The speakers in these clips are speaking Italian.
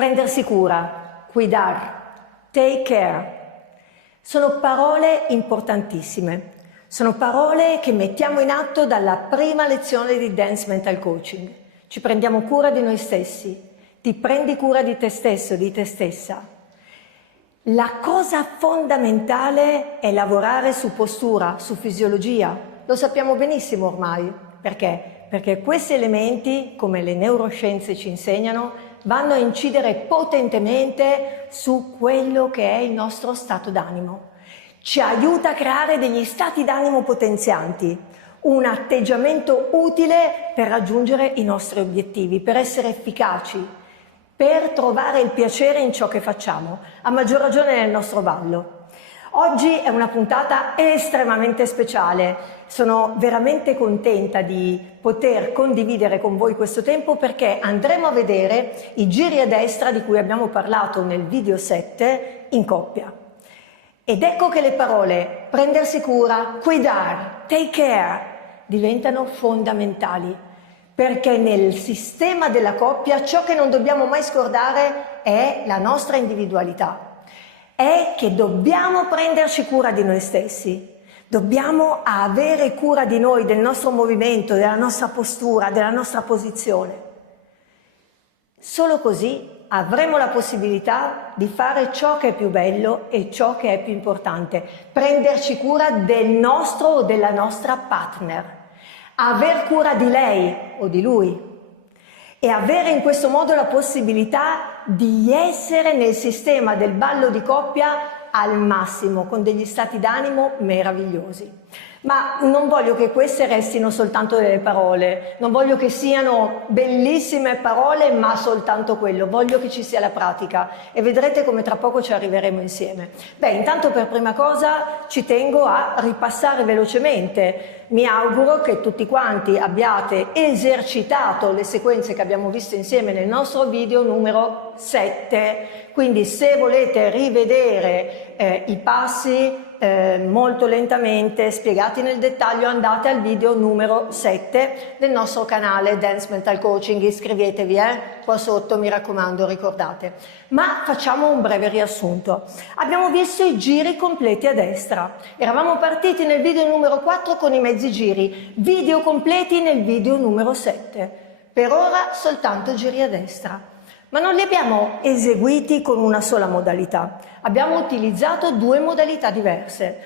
Prendersi cura, cuidar, take care. Sono parole importantissime. Sono parole che mettiamo in atto dalla prima lezione di Dance Mental Coaching. Ci prendiamo cura di noi stessi, ti prendi cura di te stesso, di te stessa. La cosa fondamentale è lavorare su postura, su fisiologia. Lo sappiamo benissimo ormai. Perché? Perché questi elementi, come le neuroscienze ci insegnano, vanno a incidere potentemente su quello che è il nostro stato d'animo. Ci aiuta a creare degli stati d'animo potenzianti, un atteggiamento utile per raggiungere i nostri obiettivi, per essere efficaci, per trovare il piacere in ciò che facciamo, a maggior ragione nel nostro ballo. Oggi è una puntata estremamente speciale, sono veramente contenta di poter condividere con voi questo tempo perché andremo a vedere i giri a destra di cui abbiamo parlato nel video 7 in coppia. Ed ecco che le parole prendersi cura, cuidar, take care diventano fondamentali perché nel sistema della coppia ciò che non dobbiamo mai scordare è la nostra individualità. È che dobbiamo prenderci cura di noi stessi, dobbiamo avere cura di noi, del nostro movimento, della nostra postura, della nostra posizione. Solo così avremo la possibilità di fare ciò che è più bello e ciò che è più importante, prenderci cura del nostro o della nostra partner, aver cura di lei o di lui e avere in questo modo la possibilità di essere nel sistema del ballo di coppia al massimo, con degli stati d'animo meravigliosi. Ma non voglio che queste restino soltanto delle parole, non voglio che siano bellissime parole ma soltanto quello, voglio che ci sia la pratica e vedrete come tra poco ci arriveremo insieme. Beh, intanto per prima cosa ci tengo a ripassare velocemente, mi auguro che tutti quanti abbiate esercitato le sequenze che abbiamo visto insieme nel nostro video numero 7, quindi se volete rivedere i passi molto lentamente spiegati nel dettaglio andate al video numero 7 del nostro canale Dance Mental Coaching, iscrivetevi qua sotto, mi raccomando, ricordate. Ma facciamo un breve riassunto. Abbiamo visto i giri completi a destra, eravamo partiti nel video numero 4 con i mezzi giri, video completi nel video numero 7, per ora soltanto giri a destra. Ma non li abbiamo eseguiti con una sola modalità, abbiamo utilizzato due modalità diverse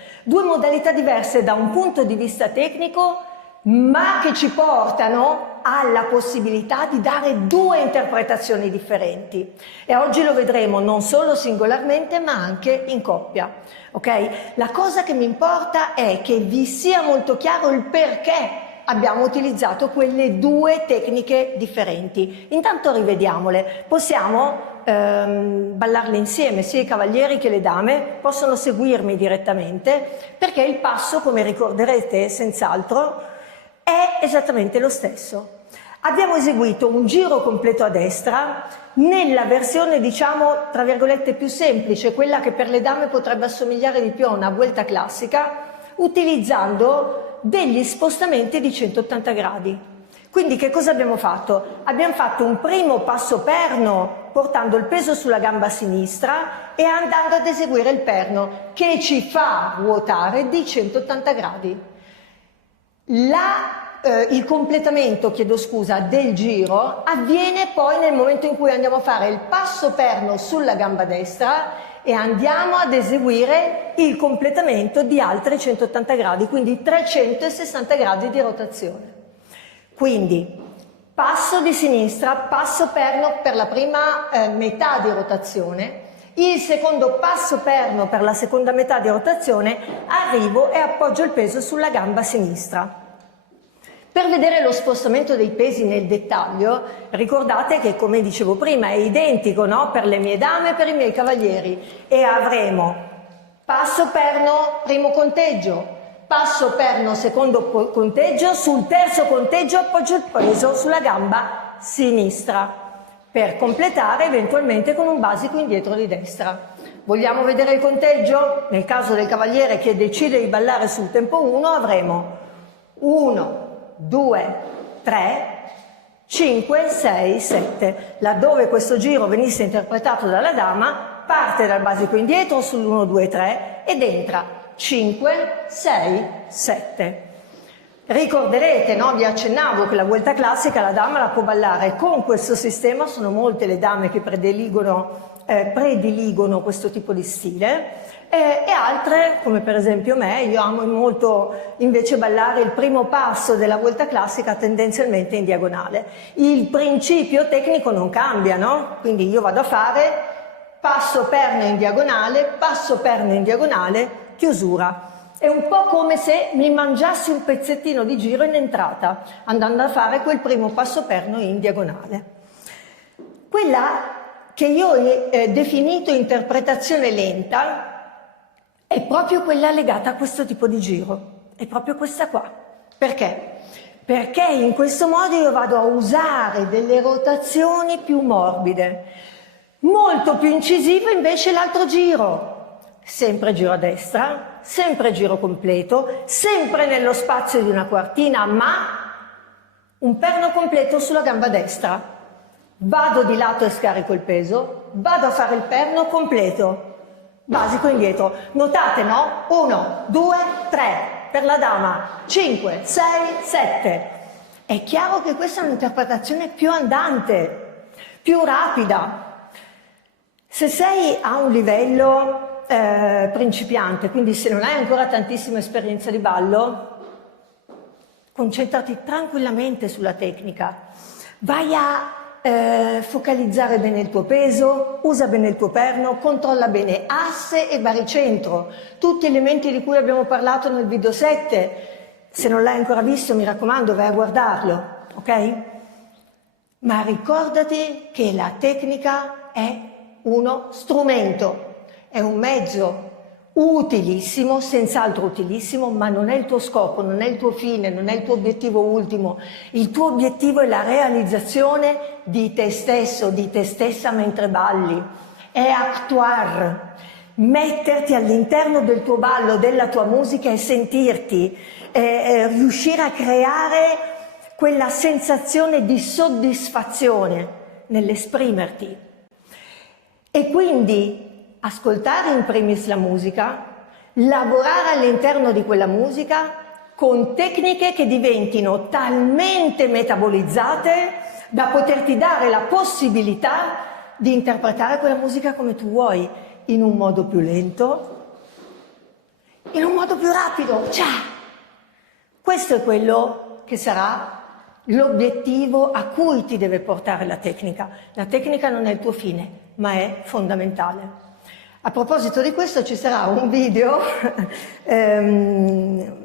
da un punto di vista tecnico, ma che ci portano alla possibilità di dare due interpretazioni differenti. E oggi lo vedremo non solo singolarmente, ma anche in coppia. Ok? La cosa che mi importa è che vi sia molto chiaro il perché abbiamo utilizzato quelle due tecniche differenti. Intanto rivediamole, possiamo ballarle insieme, sia i cavalieri che le dame possono seguirmi direttamente perché il passo, come ricorderete senz'altro, è esattamente lo stesso. Abbiamo eseguito un giro completo a destra nella versione, diciamo, tra virgolette più semplice, quella che per le dame potrebbe assomigliare di più a una vuelta classica, utilizzando degli spostamenti di 180 gradi. Quindi che cosa abbiamo fatto? Abbiamo fatto un primo passo perno portando il peso sulla gamba sinistra e andando ad eseguire il perno che ci fa ruotare di 180 gradi. Il completamento, del giro avviene poi nel momento in cui andiamo a fare il passo perno sulla gamba destra e andiamo ad eseguire il completamento di altri 180 gradi, quindi 360 gradi di rotazione. Quindi passo di sinistra, passo perno per la prima metà di rotazione, il secondo passo perno per la seconda metà di rotazione, arrivo e appoggio il peso sulla gamba sinistra. Per vedere lo spostamento dei pesi nel dettaglio, ricordate che, come dicevo prima, è identico, no? Per le mie dame e per i miei cavalieri. E avremo passo perno, primo conteggio, passo perno, secondo conteggio, sul terzo conteggio appoggio il peso sulla gamba sinistra, per completare eventualmente con un basico indietro di destra. Vogliamo vedere il conteggio? Nel caso del cavaliere che decide di ballare sul tempo 1 avremo 1, 2, 3, 5, 6, 7. Laddove questo giro venisse interpretato dalla dama, parte dal basico indietro sull'1, 2, 3 ed entra 5, 6, 7. Ricorderete, no? Vi accennavo che la vuelta classica la dama la può ballare con questo sistema, sono molte le dame che prediligono questo tipo di stile, e altre, come per esempio me, io amo molto invece ballare il primo passo della vuelta classica tendenzialmente in diagonale. Il principio tecnico non cambia, no? Quindi io vado a fare passo perno in diagonale, chiusura. È un po' come se mi mangiassi un pezzettino di giro in entrata, andando a fare quel primo passo perno in diagonale. Quella che io ho definito interpretazione lenta è proprio quella legata a questo tipo di giro, è proprio questa qua. Perché? Perché in questo modo io vado a usare delle rotazioni più morbide, molto più incisive invece l'altro giro. Sempre giro a destra, sempre giro completo, sempre nello spazio di una quartina, ma un perno completo sulla gamba destra. Vado di lato e scarico il peso, vado a fare il perno completo, basico indietro. Notate, no? 1, 2, 3 per la dama, 5, 6, 7. È chiaro che questa è un'interpretazione più andante, più rapida. Se sei a un livello principiante, quindi se non hai ancora tantissima esperienza di ballo, concentrati tranquillamente sulla tecnica, vai a focalizzare bene il tuo peso, usa bene il tuo perno, controlla bene asse e baricentro, tutti elementi di cui abbiamo parlato nel video 7. Se non l'hai ancora visto, mi raccomando, vai a guardarlo, ok? Ma ricordati che la tecnica è uno strumento, è un mezzo utilissimo, senz'altro utilissimo, ma non è il tuo scopo, non è il tuo fine, non è il tuo obiettivo ultimo. Il tuo obiettivo è la realizzazione di te stesso, di te stessa mentre balli. È actuar, metterti all'interno del tuo ballo, della tua musica e sentirti, riuscire a creare quella sensazione di soddisfazione nell'esprimerti. E quindi ascoltare in primis la musica, lavorare all'interno di quella musica con tecniche che diventino talmente metabolizzate da poterti dare la possibilità di interpretare quella musica come tu vuoi, in un modo più lento, in un modo più rapido. Ciao! Questo è quello che sarà l'obiettivo a cui ti deve portare la tecnica. La tecnica non è il tuo fine, ma è fondamentale. A proposito di questo ci sarà un video,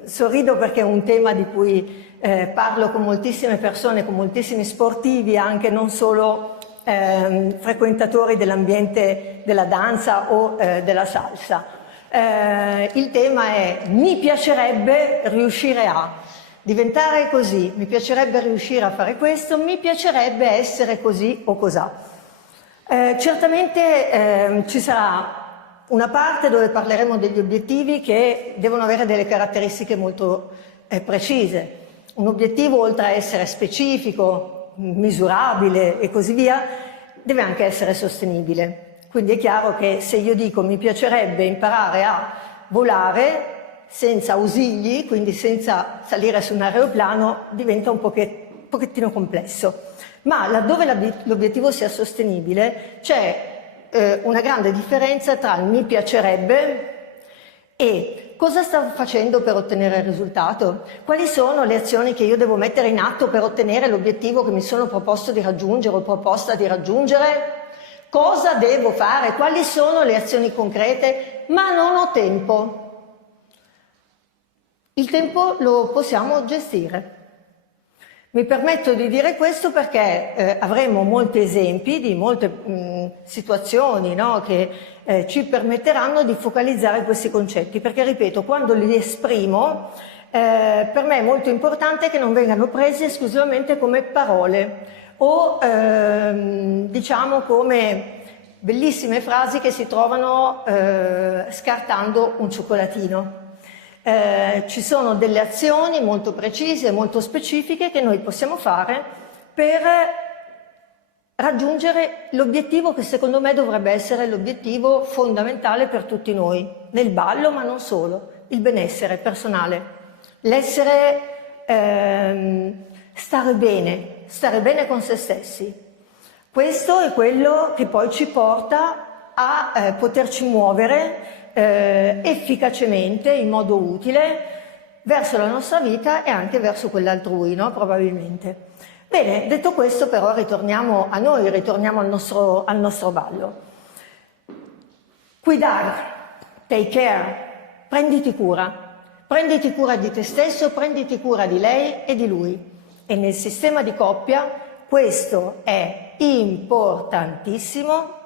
sorrido perché è un tema di cui parlo con moltissime persone, con moltissimi sportivi, anche non solo frequentatori dell'ambiente della danza o della salsa. Il tema è: mi piacerebbe riuscire a diventare così, mi piacerebbe riuscire a fare questo, mi piacerebbe essere così o cosà. Certamente ci sarà una parte dove parleremo degli obiettivi che devono avere delle caratteristiche molto precise. Un obiettivo, oltre a essere specifico, misurabile e così via, deve anche essere sostenibile. Quindi è chiaro che se io dico mi piacerebbe imparare a volare senza ausili, quindi senza salire su un aeroplano, diventa un pochettino complesso. Ma laddove l'obiettivo sia sostenibile c'è una grande differenza tra il mi piacerebbe e cosa sto facendo per ottenere il risultato, quali sono le azioni che io devo mettere in atto per ottenere l'obiettivo che mi sono proposto di raggiungere o proposta di raggiungere, cosa devo fare, quali sono le azioni concrete, ma non ho tempo. Il tempo lo possiamo gestire. Mi permetto di dire questo perché avremo molti esempi di molte situazioni, no, che ci permetteranno di focalizzare questi concetti, perché ripeto, quando li esprimo per me è molto importante che non vengano presi esclusivamente come parole o diciamo come bellissime frasi che si trovano scartando un cioccolatino. Ci sono delle azioni molto precise, molto specifiche che noi possiamo fare per raggiungere l'obiettivo che secondo me dovrebbe essere l'obiettivo fondamentale per tutti noi, nel ballo ma non solo, il benessere personale, l'essere, stare bene con se stessi. Questo è quello che poi ci porta a poterci muovere efficacemente, in modo utile, verso la nostra vita e anche verso quella altrui, no? Probabilmente. Bene, detto questo però ritorniamo a noi, ritorniamo al nostro ballo. Cuidar, take care, prenditi cura di te stesso, prenditi cura di lei e di lui. E nel sistema di coppia questo è importantissimo,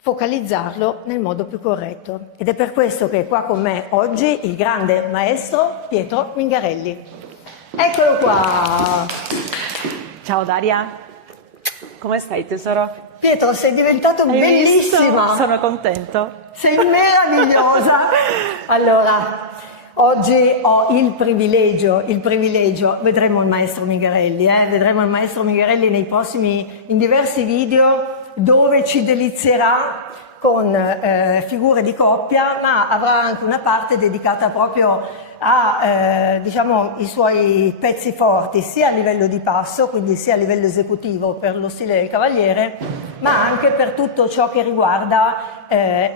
focalizzarlo nel modo più corretto. Ed è per questo che è qua con me oggi il grande maestro Pietro Mingarelli. Eccolo qua! Ciao Daria, come stai tesoro? Pietro, sei diventato bellissima! Visto? Sono contento. Sei meravigliosa! Allora, oggi ho il privilegio, vedremo il maestro Mingarelli, vedremo il maestro Mingarelli in diversi video dove ci delizierà con figure di coppia, ma avrà anche una parte dedicata proprio a diciamo, i suoi pezzi forti, sia a livello di passo, quindi sia a livello esecutivo per lo stile del cavaliere, ma anche per tutto ciò che riguarda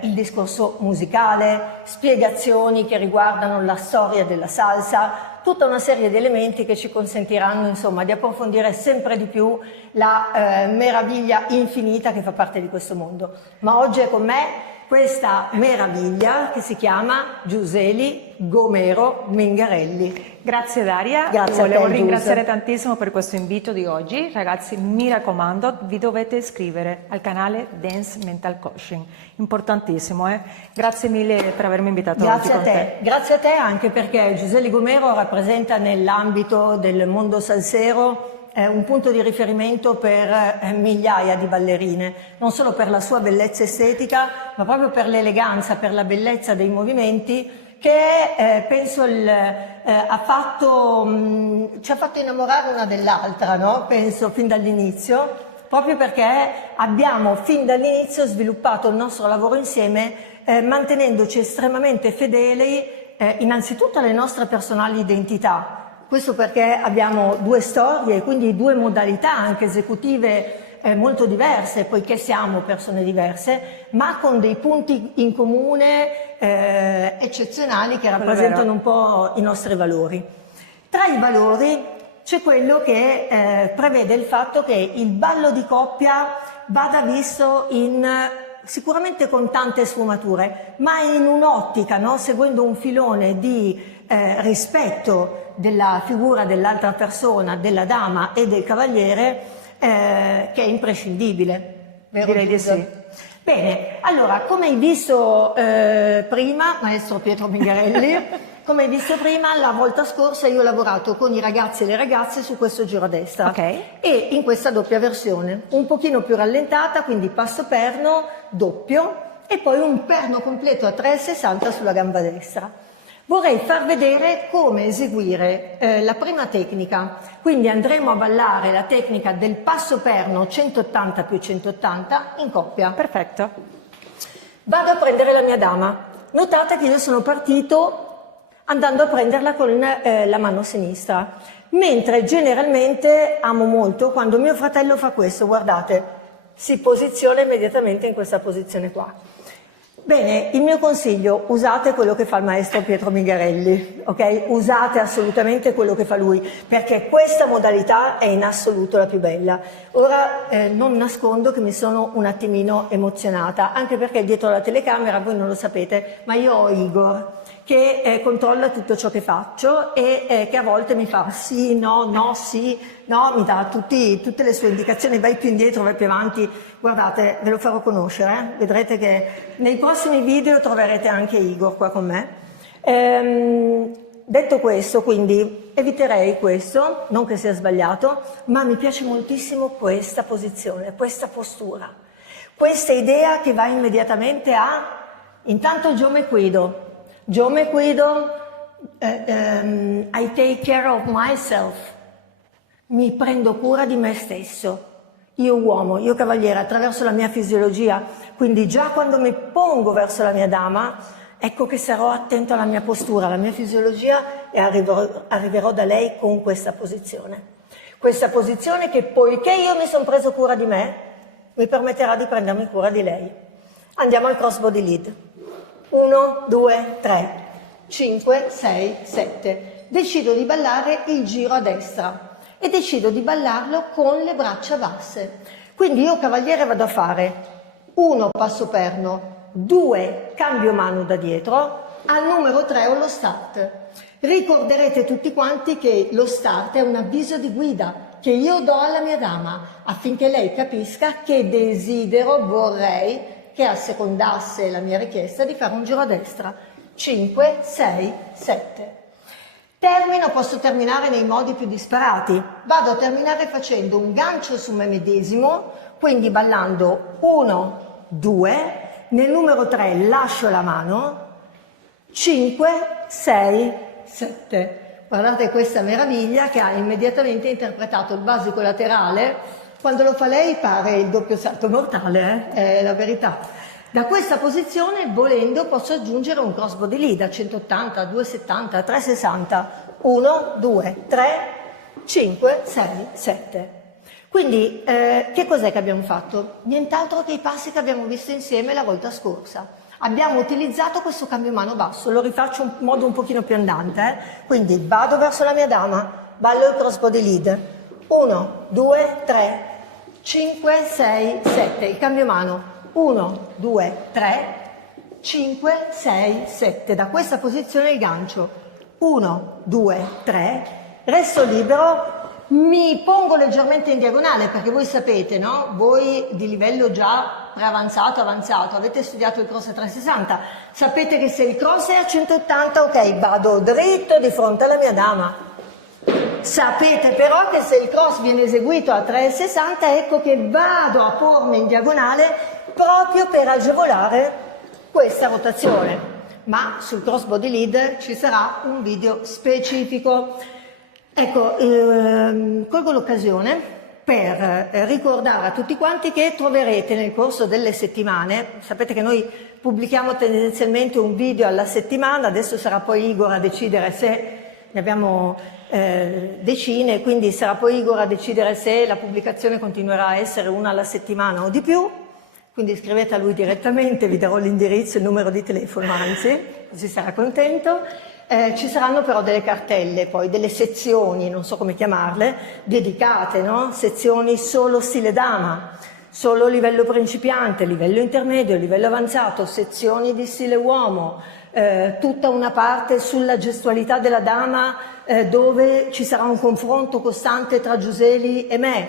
il discorso musicale, spiegazioni che riguardano la storia della salsa, tutta una serie di elementi che ci consentiranno insomma di approfondire sempre di più la meraviglia infinita che fa parte di questo mondo. Ma oggi è con me questa meraviglia che si chiama Giuseli Gomero Mingarelli. Grazie Daria, Grazie volevo a te, ringraziare tantissimo per questo invito di oggi. Ragazzi, mi raccomando, vi dovete iscrivere al canale Dance Mental Coaching, importantissimo. Grazie mille per avermi invitato oggi con te. Grazie a te anche perché Giuseli Gomero rappresenta nell'ambito del mondo salsero un punto di riferimento per migliaia di ballerine, non solo per la sua bellezza estetica, ma proprio per l'eleganza, per la bellezza dei movimenti che penso ci ha fatto innamorare una dell'altra, no? Penso fin dall'inizio, proprio perché abbiamo fin dall'inizio sviluppato il nostro lavoro insieme mantenendoci estremamente fedeli innanzitutto alle nostre personali identità. Questo perché abbiamo due storie, quindi due modalità anche esecutive molto diverse, poiché siamo persone diverse, ma con dei punti in comune eccezionali che rappresentano un po' i nostri valori. Tra i valori c'è quello che prevede il fatto che il ballo di coppia vada visto sicuramente con tante sfumature, ma in un'ottica, no? Seguendo un filone di rispetto della figura dell'altra persona, della dama e del cavaliere, che è imprescindibile. Direi di sì. Bene, allora, come hai visto prima, maestro Pietro Mingarelli, come hai visto prima, la volta scorsa io ho lavorato con i ragazzi e le ragazze su questo giro a destra e in questa doppia versione, un pochino più rallentata, quindi passo perno, doppio e poi un perno completo a 360 sulla gamba destra. Vorrei far vedere come eseguire la prima tecnica, quindi andremo a ballare la tecnica del passo perno 180 più 180 in coppia. Perfetto. Vado a prendere la mia dama. Notate che io sono partito andando a prenderla con la mano sinistra, mentre generalmente amo molto quando mio fratello fa questo, guardate, si posiziona immediatamente in questa posizione qua. Bene, il mio consiglio, usate quello che fa il maestro Pietro Mingarelli, ok? Usate assolutamente quello che fa lui, perché questa modalità è in assoluto la più bella. Ora non nascondo che mi sono un attimino emozionata, anche perché dietro la telecamera, voi non lo sapete, ma io ho Igor, che controlla tutto ciò che faccio e che a volte mi fa sì, no, sì, no, mi dà tutte le sue indicazioni, vai più indietro, vai più avanti. Guardate, ve lo farò conoscere, vedrete che nei prossimi video troverete anche Igor qua con me. Detto questo, quindi eviterei questo, non che sia sbagliato, ma mi piace moltissimo questa posizione, questa postura, questa idea che va immediatamente intanto Yo me cuido, I take care of myself. mi prendo cura di me stesso. Io uomo, io cavaliere, attraverso la mia fisiologia, quindi già quando mi pongo verso la mia dama, ecco che sarò attento alla mia postura, alla mia fisiologia e arriverò da lei con questa posizione. Questa posizione che, poiché io mi sono preso cura di me, mi permetterà di prendermi cura di lei. Andiamo al crossbody lead. 1, 2, 3, 5, 6, 7. Decido di ballare il giro a destra e decido di ballarlo con le braccia basse. Quindi io cavaliere vado a fare 1 passo perno, 2 cambio mano da dietro, al numero 3 ho lo start. Ricorderete tutti quanti che lo start è un avviso di guida che io do alla mia dama affinché lei capisca che desidero, vorrei che assecondasse la mia richiesta di fare un giro a destra. 5, 6, 7. Posso terminare nei modi più disparati. Vado a terminare facendo un gancio su me medesimo, quindi ballando 1, 2, nel numero 3 lascio la mano, 5, 6, 7. Guardate questa meraviglia che ha immediatamente interpretato il basico laterale. Quando lo fa lei pare il doppio salto mortale, è la verità. Da questa posizione, volendo, posso aggiungere un crossbody lead a 180, 270, 360, 1, 2, 3, 5, 6, 7. Quindi, che cos'è che abbiamo fatto? Nient'altro che i passi che abbiamo visto insieme la volta scorsa. Abbiamo utilizzato questo cambio mano basso, lo rifaccio in modo un pochino più andante. Quindi vado verso la mia dama, ballo il crossbody lead. 1, 2, 3, 5, 6, 7. Il cambio mano. 1, 2, 3, 5, 6, 7. Da questa posizione il gancio. 1, 2, 3. Resto libero. Mi pongo leggermente in diagonale perché voi sapete, no? Voi di livello già avanzato, avete studiato il cross a 360, sapete che se il cross è a 180, ok, vado dritto di fronte alla mia dama. Sapete però che se il cross viene eseguito a 360, ecco che vado a pormi in diagonale proprio per agevolare questa rotazione. Ma sul crossbody lead ci sarà un video specifico. Ecco, colgo l'occasione per ricordare a tutti quanti che troverete nel corso delle settimane, sapete che noi pubblichiamo tendenzialmente un video alla settimana, adesso sarà poi Igor a decidere se ne abbiamo decine, quindi sarà poi Igor a decidere se la pubblicazione continuerà a essere una alla settimana o di più, quindi scrivete a lui direttamente, vi darò l'indirizzo e il numero di telefono, anzi, così sarà contento. Ci saranno però delle cartelle, poi delle sezioni, non so come chiamarle, dedicate, no? Sezioni solo stile dama, solo livello principiante, livello intermedio, livello avanzato, sezioni di stile uomo, tutta una parte sulla gestualità della dama dove ci sarà un confronto costante tra Giuseli e me.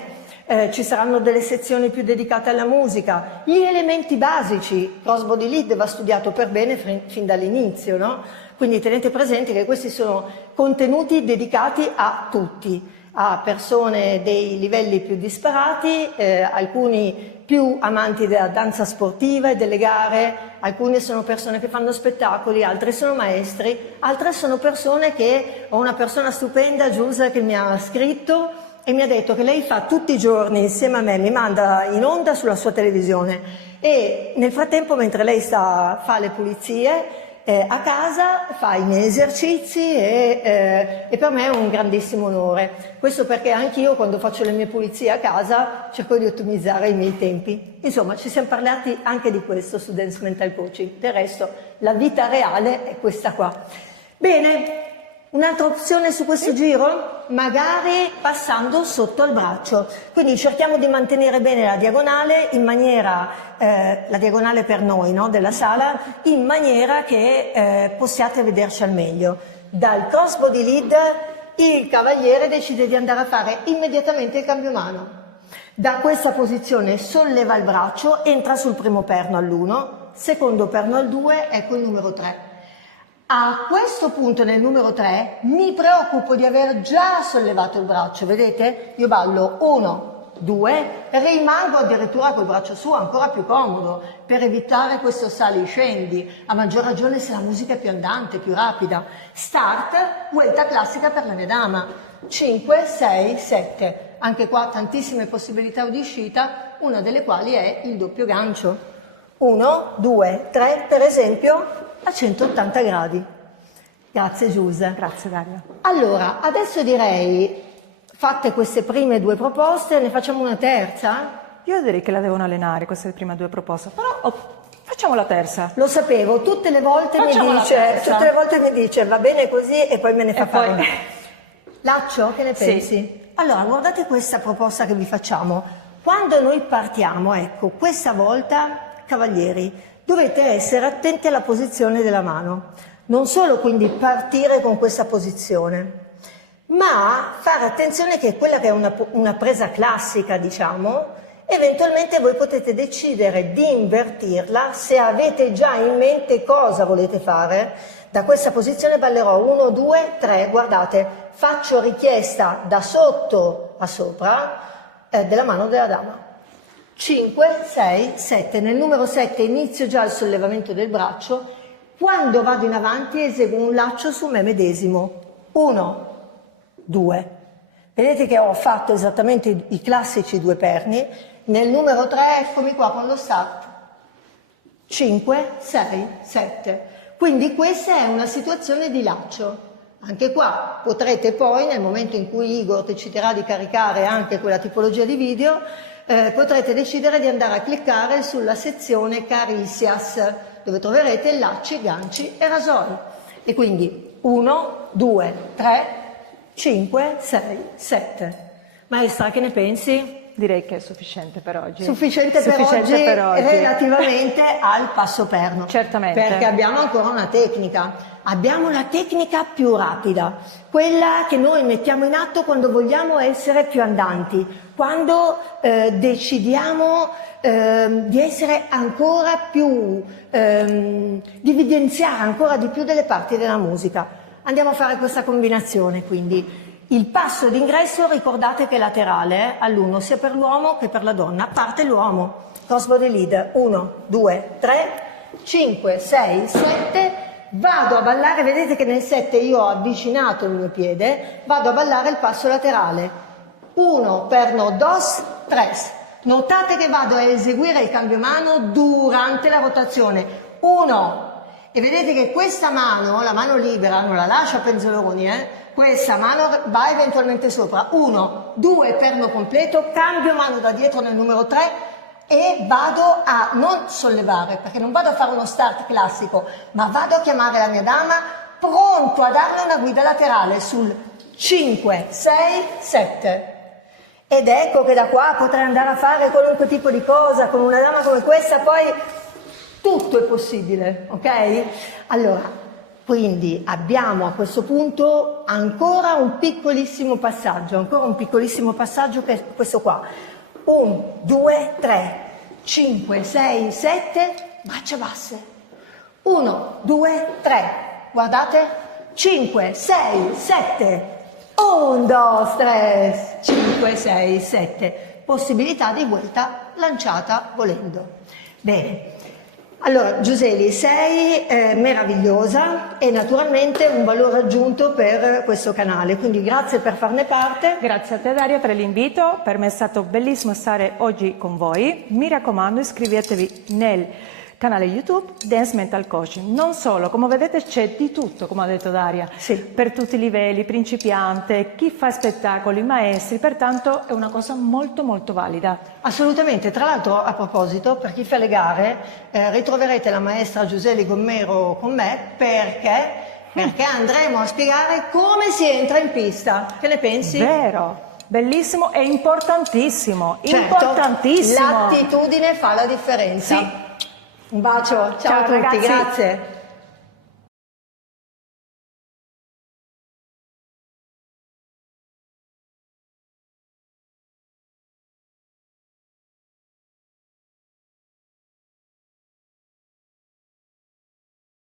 Ci saranno delle sezioni più dedicate alla musica, gli elementi basici, crossbody lead va studiato per bene fin dall'inizio, no? Quindi tenete presente che questi sono contenuti dedicati a tutti, a persone dei livelli più disparati, alcuni più amanti della danza sportiva e delle gare, alcune sono persone che fanno spettacoli, altre sono maestri, altre sono persone che, ho una persona stupenda, Giulia, che mi ha scritto e mi ha detto che lei fa tutti i giorni insieme a me, mi manda in onda sulla sua televisione e nel frattempo mentre lei fa le pulizie a casa fa i miei esercizi e per me è un grandissimo onore. Questo perché anch'io quando faccio le mie pulizie a casa cerco di ottimizzare i miei tempi. Insomma, ci siamo parlati anche di questo su Dance Mental Coaching. Del resto, la vita reale è questa qua. Bene. Un'altra opzione su questo giro? Magari passando sotto al braccio. Quindi cerchiamo di mantenere bene la diagonale in maniera, la diagonale per noi, no? Della sala, in maniera che possiate vederci al meglio. Dal crossbody lead il cavaliere decide di andare a fare immediatamente il cambio mano. Da questa posizione solleva il braccio, entra sul primo perno all'1, secondo perno al 2, ecco il numero 3. A questo punto nel numero 3 mi preoccupo di aver già sollevato il braccio, vedete? Io ballo 1, 2, rimango addirittura col braccio su, ancora più comodo, per evitare questo sali-scendi, a maggior ragione se la musica è più andante, più rapida. Start, vuelta classica per la mia dama. 5, 6, 7. Anche qua tantissime possibilità di uscita, una delle quali è il doppio gancio. 1, 2, 3, per esempio a 180 gradi. Grazie Giuse. Grazie Daria. Allora, adesso direi, fatte queste prime due proposte, ne facciamo una terza? Io direi che la devono allenare queste prime due proposte, però facciamo la terza. Lo sapevo, tutte le volte Facciamo la mi terza. dice va bene così e poi me ne fa E poi- fare una. Laccio, che ne Sì. pensi? Allora, guardate questa proposta che vi facciamo. Quando noi partiamo, ecco, questa volta, cavalieri, dovete essere attenti alla posizione della mano. Non solo quindi partire con questa posizione, ma fare attenzione che quella che è una presa classica, diciamo, eventualmente voi potete decidere di invertirla se avete già in mente cosa volete fare. Da questa posizione ballerò 1, 2, 3, guardate, faccio richiesta da sotto a sopra della mano della dama. 5, 6, 7. Nel numero 7 inizio già il sollevamento del braccio. Quando vado in avanti eseguo un laccio su me medesimo. 1, 2. Vedete che ho fatto esattamente i classici due perni. Nel numero 3 eccomi qua con lo start. 5, 6, 7. Quindi questa è una situazione di laccio. Anche qua potrete poi, nel momento in cui Igor deciderà di caricare anche quella tipologia di video, potrete decidere di andare a cliccare sulla sezione Caricias, dove troverete lacci, ganci e rasoi. E quindi 1, 2, 3, 5, 6, 7. Maestra, che ne pensi? Direi che è sufficiente per oggi. Sufficiente per oggi relativamente al passo perno. Certamente. Perché abbiamo ancora una tecnica. Abbiamo la tecnica più rapida, quella che noi mettiamo in atto quando vogliamo essere più andanti, quando decidiamo di essere ancora più, di evidenziare ancora di più delle parti della musica. Andiamo a fare questa combinazione quindi. Il passo d'ingresso ricordate che è laterale all'1 sia per l'uomo che per la donna. Parte l'uomo, crossbody lead, 1, 2, 3, 5, 6, 7, vado a ballare, vedete che nel 7 io ho avvicinato il mio piede, vado a ballare il passo laterale, 1, perno, 2, 3. Notate che vado a eseguire il cambio mano durante la rotazione, 1, e vedete che questa mano, la mano libera, non la lascio a penzoloni, questa mano va eventualmente sopra, 1, 2, perno completo, cambio mano da dietro nel numero 3 e vado a non sollevare, perché non vado a fare uno start classico, ma vado a chiamare la mia dama pronto a darle una guida laterale sul 5, 6, 7. Ed ecco che da qua potrei andare a fare qualunque tipo di cosa, con una dama come questa poi tutto è possibile, ok? Allora, quindi abbiamo a questo punto ancora un piccolissimo passaggio che è questo qua. 1, 2, 3, 5, 6, 7, braccia basse. 1, 2, 3, guardate, 5, 6, 7, 1, 2, 3, 5, 6, 7. Possibilità di vuelta lanciata volendo. Bene. Allora, Giuseli, sei meravigliosa e naturalmente un valore aggiunto per questo canale, quindi grazie per farne parte. Grazie a te Daria per l'invito, per me è stato bellissimo stare oggi con voi. Mi raccomando, iscrivetevi nel canale YouTube Dance Mental Coaching. Non solo, come vedete c'è di tutto, come ha detto Daria, Sì. per tutti i livelli, principiante, chi fa spettacoli, maestri, pertanto è una cosa molto molto valida. Assolutamente, tra l'altro a proposito, per chi fa le gare, ritroverete la maestra Giuseli Gommero con me perché andremo a spiegare come si entra in pista. Che ne pensi? Vero, bellissimo e importantissimo, Certo, importantissimo. l'attitudine fa la differenza. Sì. Un bacio, ciao a tutti, ragazzi. grazie.